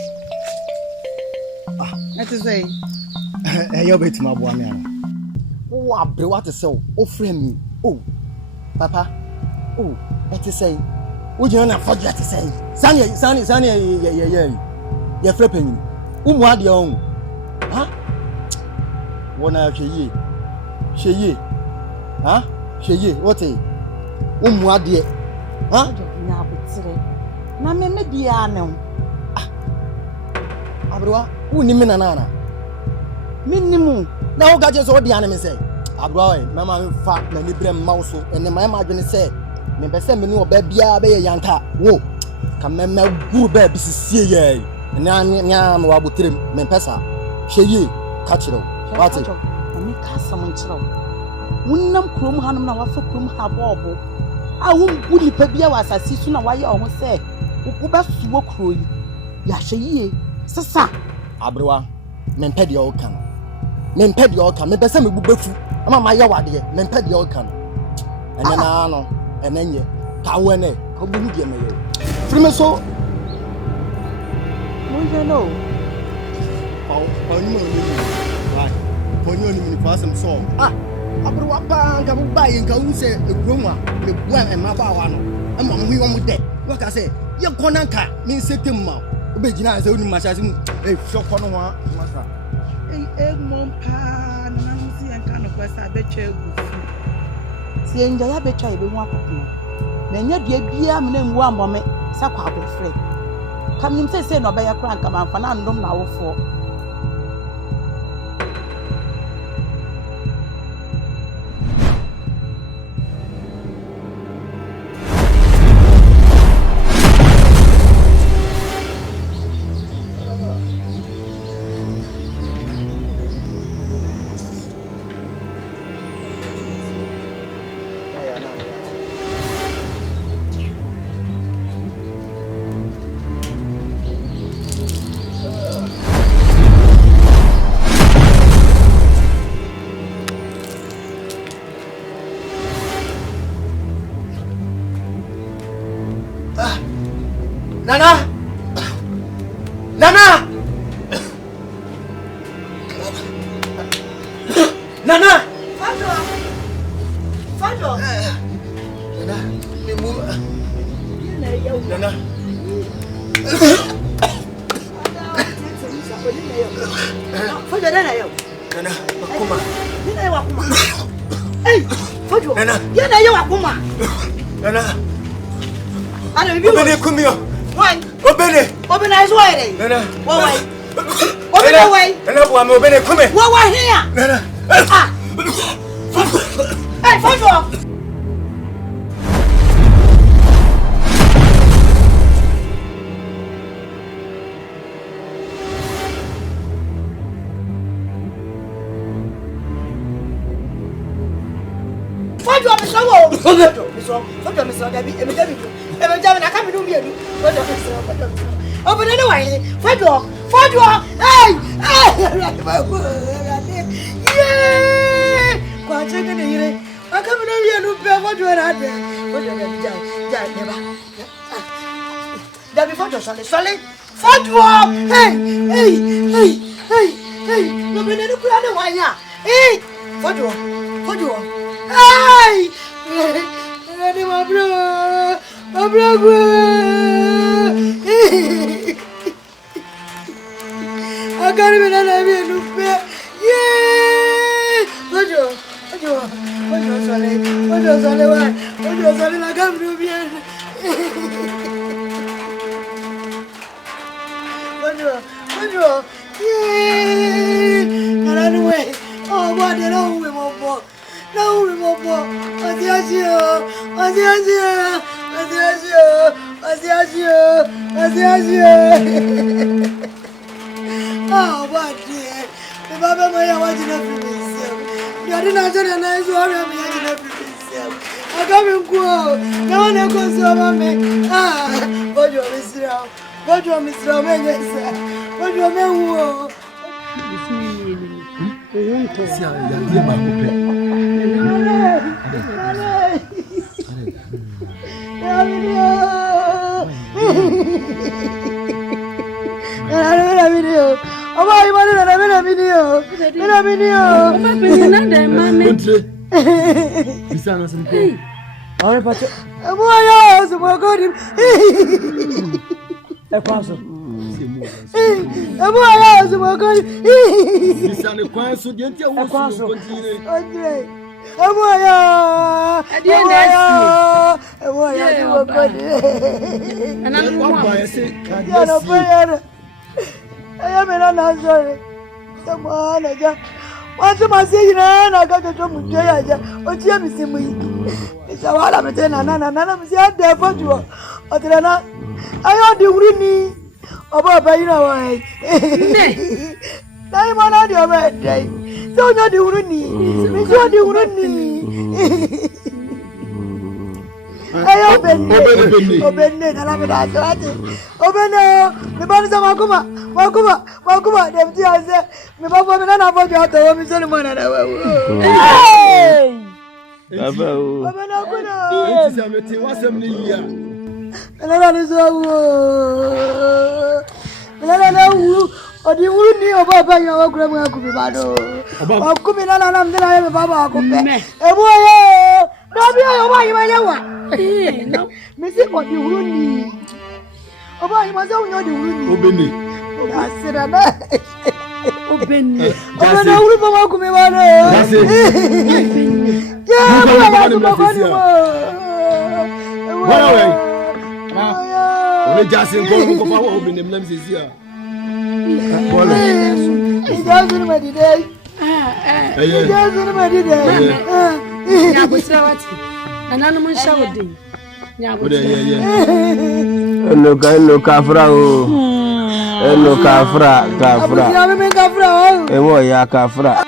That is a. You bet my boy me. Oh, abre what to say? Oh, friend me. Oh, papa. Oh, what to say? Would you not forget to say? Sunny, you're flipping. Who are your own? Huh? One out ye. Huh? She what a what dear? Huh? Na me dia no. Abroa, who ni me nana? Minimum. Now got just all the enemy say. Abroa, Mamma fat, my liberal mouse, and then my margin said, Member send me no baby, yanka. Whoa, come me good baby, see ye. And now I'm about trim, Mempesa. She ye, catch it. What it? I make someone chill. Wouldn't crum hanum na wafa crum habobo. I won't bully pebia was I see sooner why you almost say. Uba smoke croy. Yasha ye, Sasa. Abroa, Mempedi all can. Mempedi all can, maybe some bufu. I'm a my yard, Mempedi all can. And then I know, and then ye, Kawane, Kobudia mayo. Frimaso. We know. Right. Ponyo ni person so. Abroa pa nka buy nka wu se ekroma me bua e ma ba wa no. E ma hu wo de. Wo ka se ye konanka mi setem ma. Obegina se oni machasi mu e fio kono ho masa. Mom pa na si enka no because I bet you. See, enjoy a bet you be one. Then you be a man and one moment, Saka free. Come in say no by a crank, come on, Fernando now for. Nana! Nana! Nana! Fado! Nana, me move. Nana. Fado, Nana, yo. Nana, wakuma. Nana, wakuma. Hey, Fado. Nana. Yana, yo, wakuma. Nana. Obene kumio. Why? Obene. Obene is why? Nana. Why? Obene why? Nana, buame obene kume. Why here? Nana. Ah. Hey, Fado. Fado, I'm sorry. Fado, I'm sorry. I can't do it. Open anyway. Fado. Hey! Yeah! Quite taken here. I come in here to pay what you are. That before solid. Fado! Hey! No, we need to plan a wire. Hey! Fado! Hey! Ready, my bro! My brother! I can't even have you look back. Yeah! What was I can't do here? What? Yeah! And anyway, oh, what did I do with my book? No, remember. Oh, what dear. The Baba Maya wanted to be myself. You didn't answer the nice one of me. I didn't be myself. I come and go. No one goes over me. Ah, what you miss now? What you miss now? What you know? Once I say, I got to talk with Jaya, or Jimmy Simi. It's a while I'm a ten and I'm there for you. Or I ought to win about by why. I'm on your red day. So not the Rooney. So the Rooney. I open it, and I'm at Obene, the bodies of Makuma, them tears, the Baba and about your home is only one. Hey! Or the Rooney of Baba, your grandma could be bad. Or coming on, I'm then I have a Baba. No, Missy, what you will need. Oh, you must own your Obene. I said, Obene. Obene uru mama kumi wana. That's it. Yeah, What away? Only just in call for open them names is here. It doesn't matter day. It doesn't matter day. Ya go srawati. Anana mun shawde. Ya go. Hello kafra o. Hello kafra. Ya me kafra. Ewo ya kafra.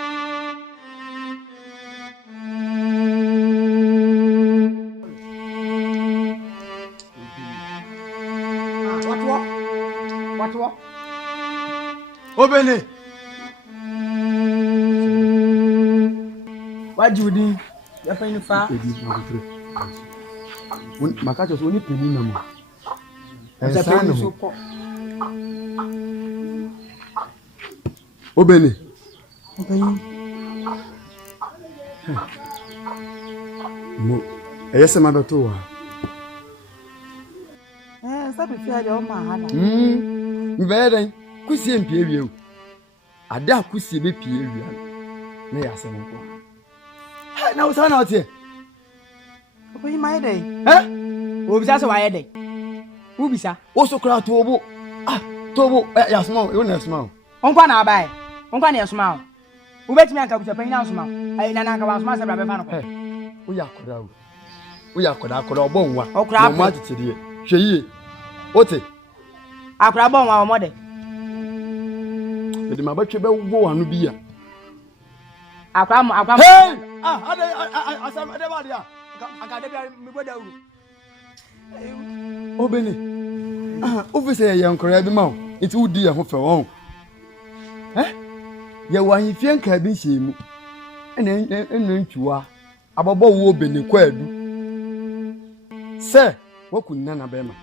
What? Obene. What you do? You're paying far. Makacho so ni peni na mo. Obene. Mo. Eyese mabeto wa. Sabe fia de o ma hada. Mbeden. Kusie mpie wie o. Ada kusie be pie wie. Na ya se nko. Ha na usa na otie. Obi mai dey. Obisa se wa ye dey. Ubisa. O so kra tobo. Tobo ya small, you na small. Onkwa na abai. Onkwa na small. Ubetimi anka busa pan na small. Na anka wa small se bra be fa no ko. O ya koda o. O ya koda obo nwa. Okra mo atitire. Hwe yie. Ote. Akra bon wa omode. Bedi mabatwe be wo anu bi ya. Akra. Hey! Asam ade ba dia. Aka de bia me boda uru. Obene. Officer ye yankora bi ma o. Iti wudi ya ho fe won. Ye wa hifie nka bi hyemu. Ena ntwua. Abobo wo Obene kwa adu. Se, wakunna na bema.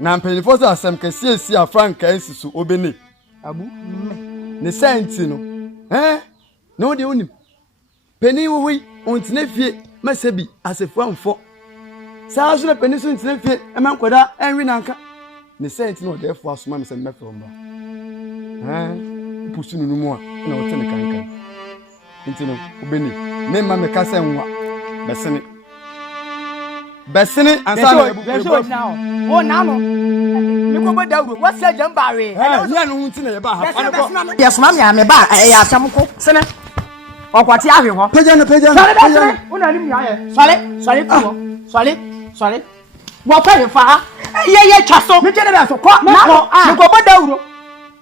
Na mpenifo se asem kese esi afranka ensisu Obene. Abu. Ne senti no. No de onim. Peni wo hui ontine fie masebi asefu amfo. Saa so na peni so ontine fie emankoda enwi nanka. Ne senti no de fo asoma me se mefe omba. Pusu nunu mu a na wote ne kankan. Ntino Obene me ma me kase nwa besene ansa na ebu o na no me ko boda uru wo se jamba we ya no hunti na ye ba ha yes ma me ame ba ya asam ko sene okwati ahwe ho peja no una ni mi aye sole wo fa fa ye twaso me jene be so ko na me ko boda uru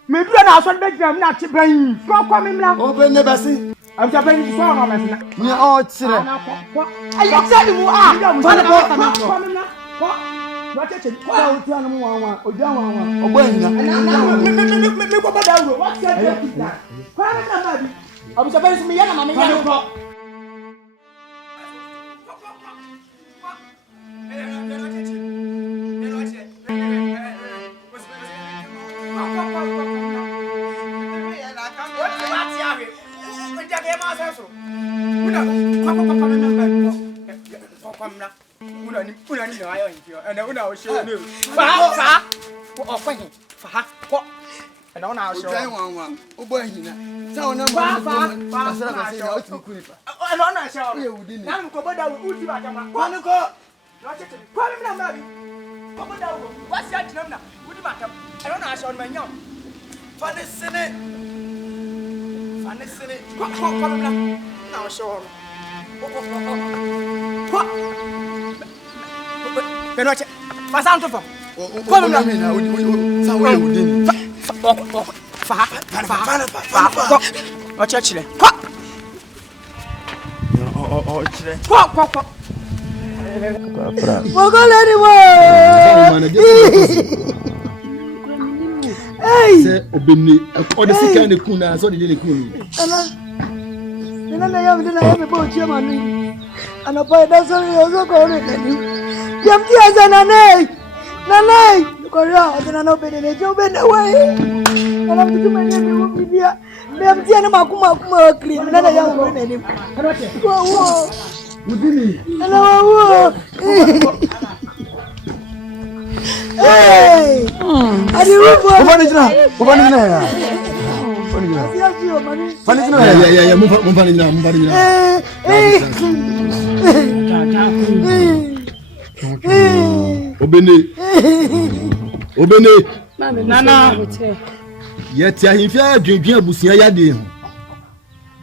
me duro na so be gram na ti ban ko me mra Obene besi I'm just paying for no mesna. Ni o chire. Ayi tell mu fana ko. What you ko o ti anu mu wa o ja wa ogbo ehina. Me ko boda uro. What you do that? Fana na ba bi. I'm just paying me yana ma me yana ko. Penoche, passando tu fo. Como não? Sa we udin. Fa. O chile. O chile. Ko. Mogolani mo. Hey. Se Obene o de sika ne kuna so de ne kuna. Ana. Na ya me bo chi ma ni. Ana pa da so yo so ko ne ni. Yam ti azana nei. Nanai, ko ya azana no Obene ne jo Obene we. Ana mtu mwenye mimi bibia. Yam ti ana makuma kri. Na ya Obene ni. Wo. Udini. Ana wo. Hey. Obene. Nana. Yeti ahimfia dwendwen abusia yade ho.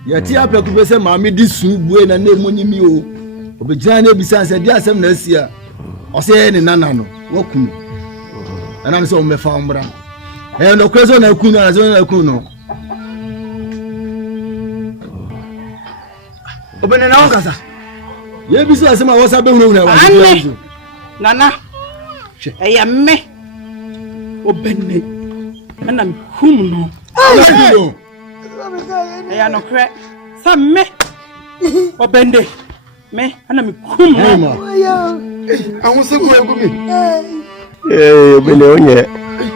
Yeti apekupe se maame di su bue na na monyimi o. Obegina na ebisa se di asem na asia. Ose ne nana no wakunu. Ana no se o mefa ombra. No kwezo na akunu na zo na akunu. Obene na wonka sa. Ye bisa asem a wosa be hunu na wa. Nana. Eya me. Obene. Ana hum no. Eya no kre. Sa me. Obende. Me ana me hum no. Awon se ko egumi. Obene onye.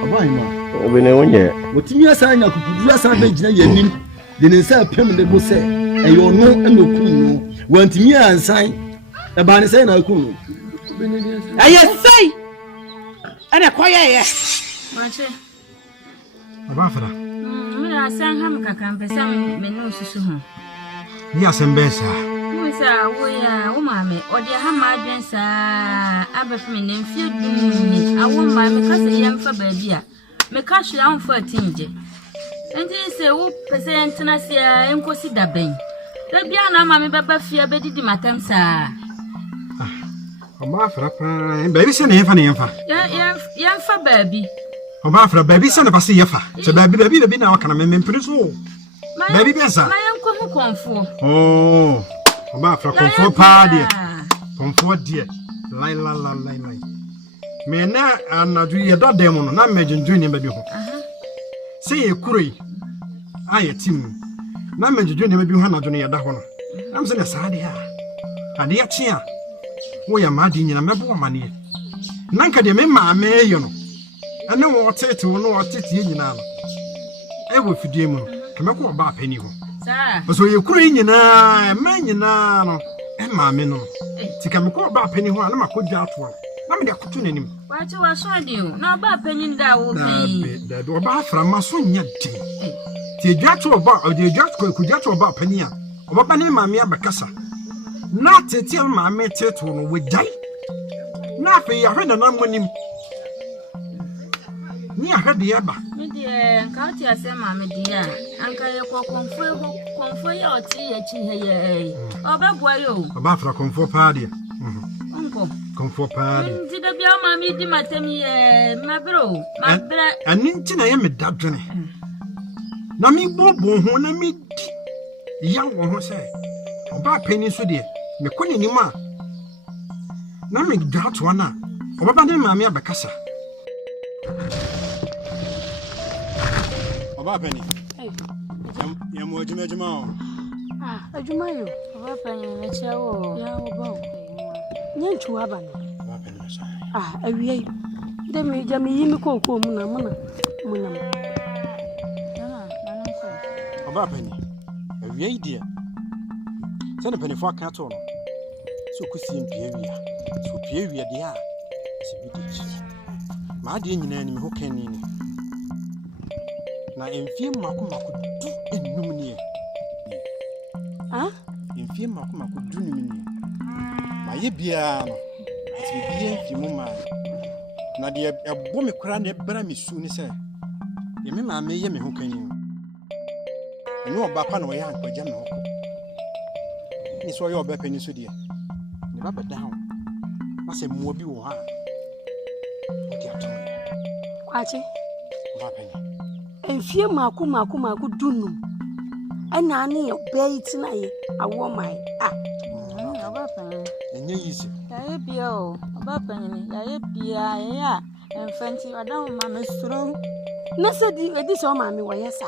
Abaima. Obene onye. Wotimi asanya kukudu asanya gina yanim. De ne nsa pem ne bo se. Eyo no eno kunu. Wantimi ansan. E ba ne se na kunu. Aye sai. Ana koye ye. Mache. Abafra. Me asan ham kakan pesa me no susu ho. Ni asembesa. Musa wo ya wo maame odi ha ma adwen sa abafi me nemfie dum awo maame kasa yemfa baabi a me ka hwe amfa tinje. Enti se wo pese entena se enkosi daben. Da bia na maame baba fie bedidi matam sa. Abafra pa, baby se ne yemfa ne yemfa. Yemfa baabi. Abafra baby se ne pase yefa. Se baby na wakana me mpiri so. Baby biasa. Ma yenko hu konfo. Oh. Abafra konfo pa de. Konfo de. Lai. Me na anadu ye do dem no na mejunju ne ba bi ho. Se ye kuroi. Aye tim. Na mejunju ne ba bi ho anadu ne ye da ho no. Am se na sa de ha. Ade ya chi a. Wo ya ma di nyina mebo ma ne. Nanka de me ma ye no. Ane wo tete wo no tete ye nyina no. E wo fidie mu. Kemeko ba pani ho. So ye kuru nyina ma nyina no e ma me no tika me ko ba pani ho na makodwa ato na me de akoto nanim wachi wa so ade o na ba pani nda wo pe da do ba afra ma so nya de ti edwa to ba o de edwa ko kudwa to ba pani a o ba pani ma me abakasa na tete ma me teto no we dai na fe ya hwe na na monim ni ahade ya ba me de nka ti asema me de a anka ye konfo ya oti ye chi he ye obegwa yo Abafra konfo pa de onko konfo pa de ndi da bia ma mi di matami mabro ani nti na ye me dadwene na mi bobo ho na mi di ya wo ho se oba pani so de me koni ni ma na me dato na oba ba de ma me abakasa Oba pani. Ya mo juma o. Ajuma yo. oba pani me chewo Ya oba. Nyanchu aba no. Oba pani me sa. Awie. De me jami yimi kokko mu na. Oba pani. Awie dia. Se na pani fo aka to no. So kusi mpie wia. So pie wia dia. Se bi di. Ma de nyina ni me ho kan ni. Na enfie mako du enum nie. Enfie mako du enum nie. Ma ye bia no. Ati bia enfie mu ma. Na de ebo me kura na ebra me su ni se. Ye me ma me ye me ho kan ni. Enu oba pa na wo ya ankwaja me ho ko. Ni so ye oba pa ni so de. Ne ba down. Ma se mo bi wo ha. O ti ato. Kwachi. Oba pa ni. Enfie mako dunum ana ne obeit na ye awo mai oba pani Enye easy ya ye bia o oba pani ya ye bia ya enfanti odan ma me suro na se di edi so ma me wo yesa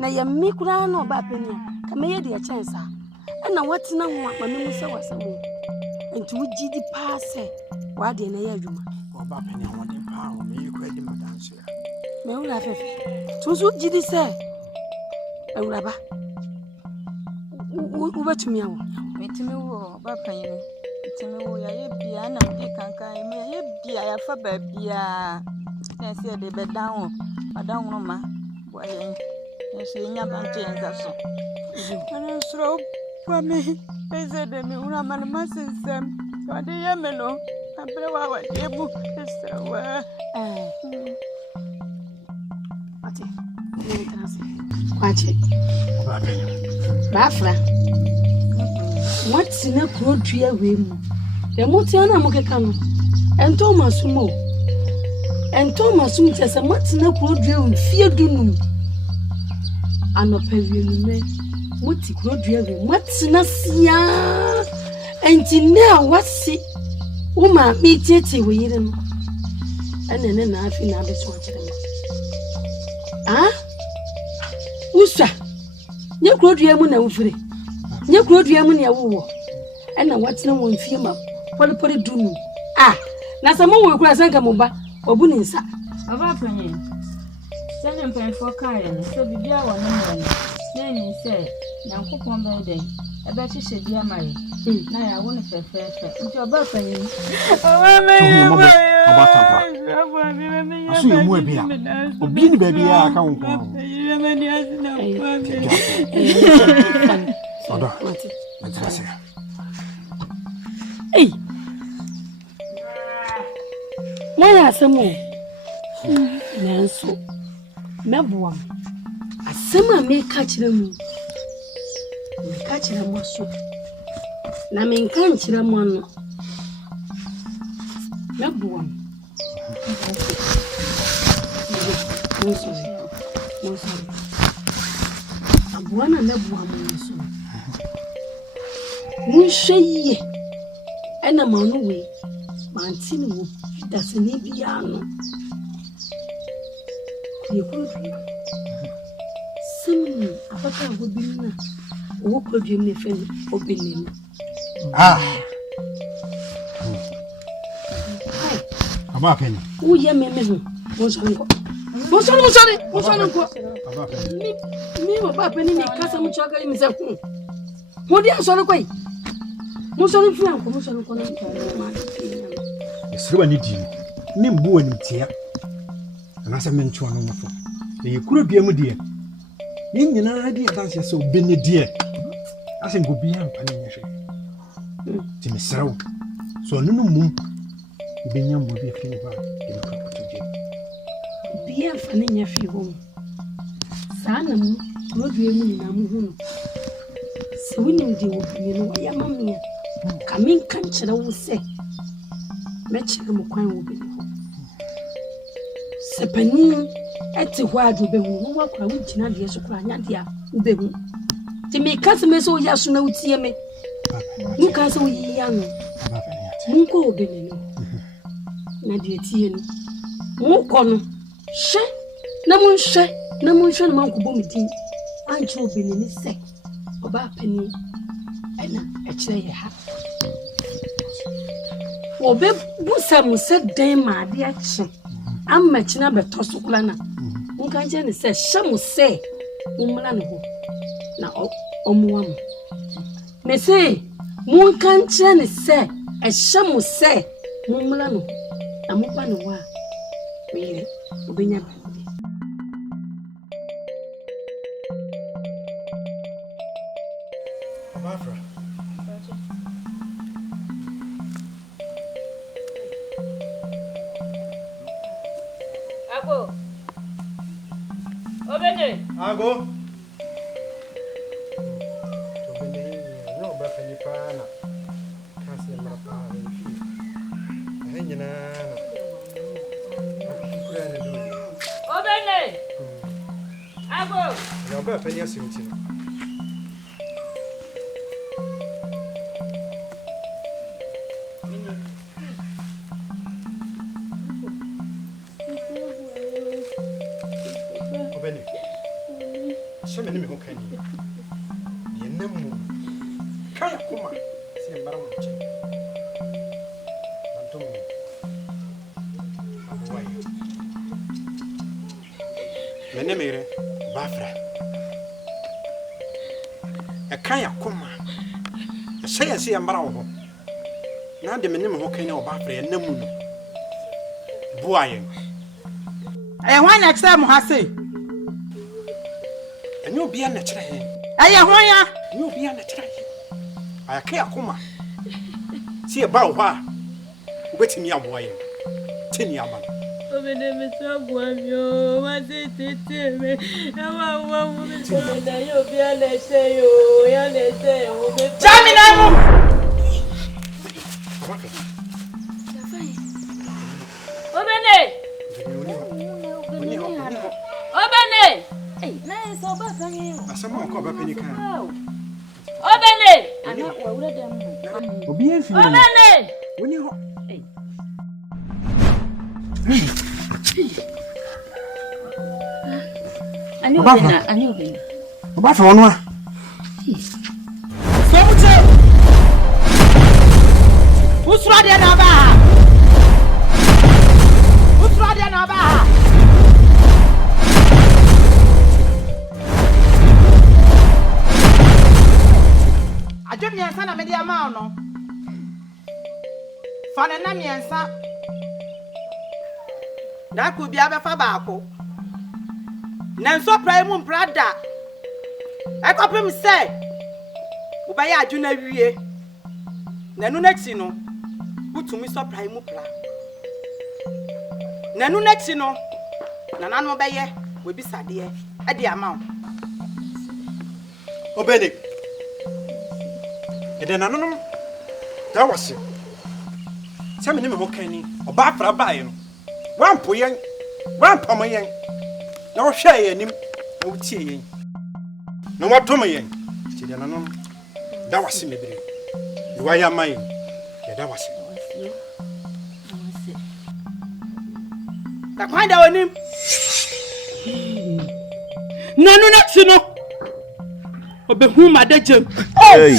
na ye mi kura na oba pani ka me ye de a chance ana watina ho ma me mu se wasamo enti wugidi paase wa de na ye adwuma oba pani ho de pa o me yi kwa di madanse ya me wura fefe tuzu gidi se ewura ba ubetumi awo metimi wo oba pani metimi wo ya ye bia na me kankan me ya ye bia ya fa ba bia na na se de be down madam no ma boy en se nya ban te en za so ana sro pa me eze de me una man ma sensem wa de ye me no abre wa de bu esra wa ate ni tanase kwache bafra what's na kro dua we mu e mutia na mukeka no ento masumo tese matina kro dua mfie dunum anopawie no me muti kro dua we matina sia enti na wasi uma mi tete we yire no enene na afi na be so akire ma usa nye kro dua mu na ufire nye kro dua mu na yawo ena watina won fie ma poli dunu na samo wo kura sanka mo ba obu ni nsa baba panyin sene mpen fo kai no so bibia wo no mo na ni se yankopon ba den e ba hihye bia mai na ya wo no fefefe nti oba panyin Oba tampa aso ye mu ebia obi ni ba bia aka wo ko oda matrase Moya asemo nanso meboa asema me ka kire mu so na me nka nkire mu no meboa mo abuana meboa mo so mo hweye ena ma no we mantini wo dasani bia no yekudu simi apata go bi na wo kodum ne fe obene ni aba penny wo ye meme ho mo so nko aba penny mi baba penny ni kasa mu chaka mi se ku mo dia so kwai mo so no fian ko mo so no ma Sriwa ni di ni mbu ani tia na se mencho no mfo e kuro bia mu die ni nyina di adanse so Obene die ase ngo bia mpa ni nyehwe ti mesrawo so nunu mum benya mbu bia fini ba e ko toje bia fa ni nyehwe ho sana mu kuro bia mu ni na mu hu se woni ndi wo bia no ya mamia kamin kan kire wo se mechire mo kwan wo bi ho sepani eti ho adu be hu wo akura wo gina de so kura nya de a wo be hu ti me kase me so ya so na utie me mu ka so yi ya no mu ko Obene no na de tie no mu ko no hye na mu hye na man ko bo mi din anche Obene ni se oba pani ena ekire ye ha obe busa musa den ma de achi amma china beto sokula na nka je ne se hye muse umla ne ho na omuwa mu me se mu kan che ne se hye muse umla no na mu pa ne wa we obenya ba Abafra Obene Ago Obene no ba fani pana kasi mara pa ni nyina na kura ne do Obene Ago no ba fani asinti no Obene so me ni me ho kan ni ye namu kaya kuma se mbara mo che antum abuwai mene mere bafra e kaya kuma se mbara wo na de mene me ho kan ni bafra ye namu no buaye Eh, why next time ha say? Enyo bia na kire he. Eh, hwan ya? Enyo bia na kire he. Ayake akoma. Si e ba wo ha. Ubetimi aboa ye. Tini aba. Obene me so guamio, ma tete me. Awa obene yo bia na se yo, ya na se yo. Jami na mu. Obene. Obene. Eh, na so ba kan yo. Asama ko ba penika. Obene. Ana wa wura dem. Obi en fi. Obene. Woni ho. Ani obene. Oba fa wono a. So muche. Usra de na ba. Usra de na ba. Adwo miensa na me dia ma no. Fa na miensa. Da ku bia be fa baako. Na nso prai mu brada. Ekopim se. Ubaye adwo na wie. Na nu na ti no. Butumi so prai mu pra. Na nu na ti no. Na nanu beye we bisade e de ama. Obene. Ede nanonum. Da wase. Se me ne me ho kan ni. Oba afra baaye no. Wampo yen. Wampam yen. Na wo hwe yen nim. Na wo tie yen. Na wo dom yen. Ede nanonum. Da wase mebre. Ni wa ya man. Ya da wase. Na kwanda onim. Nanu na ti no. Obehu madajem. Hey.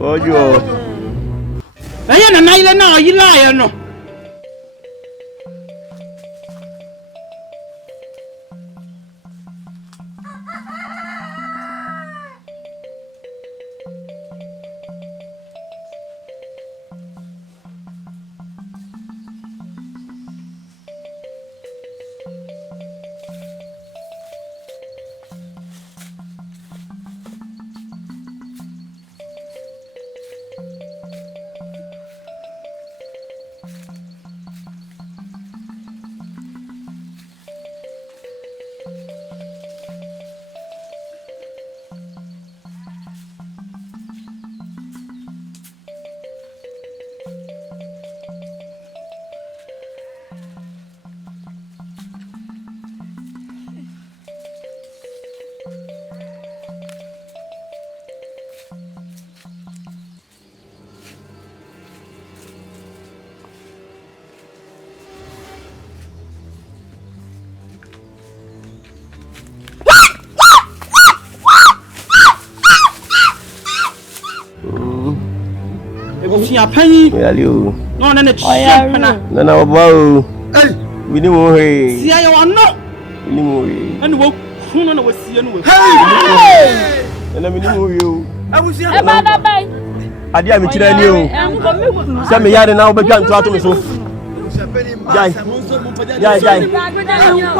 Ojo. Aya na ile na oyila ya no. Tia pani. Yaliu. No na pana. Nana wabao. Hey. Wini mo he. Sia ya wano. Wini mo he. Ani wo kuno na wasia no. Hey. Nana mini mo yo. Abusia. E ba bye. Ade a me kira ni o. Se me yare na obetwa nto ato me so. Jai. Jai.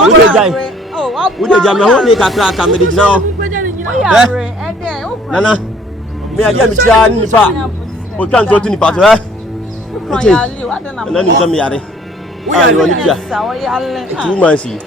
Uje jai. Uje jai me ho ni kakra ka me de gina o. Nana. Me ade a me kira ni fa. O twa nto ni pa so eh. Nana ni so me yare. Ah, you want to 2 months. Hey,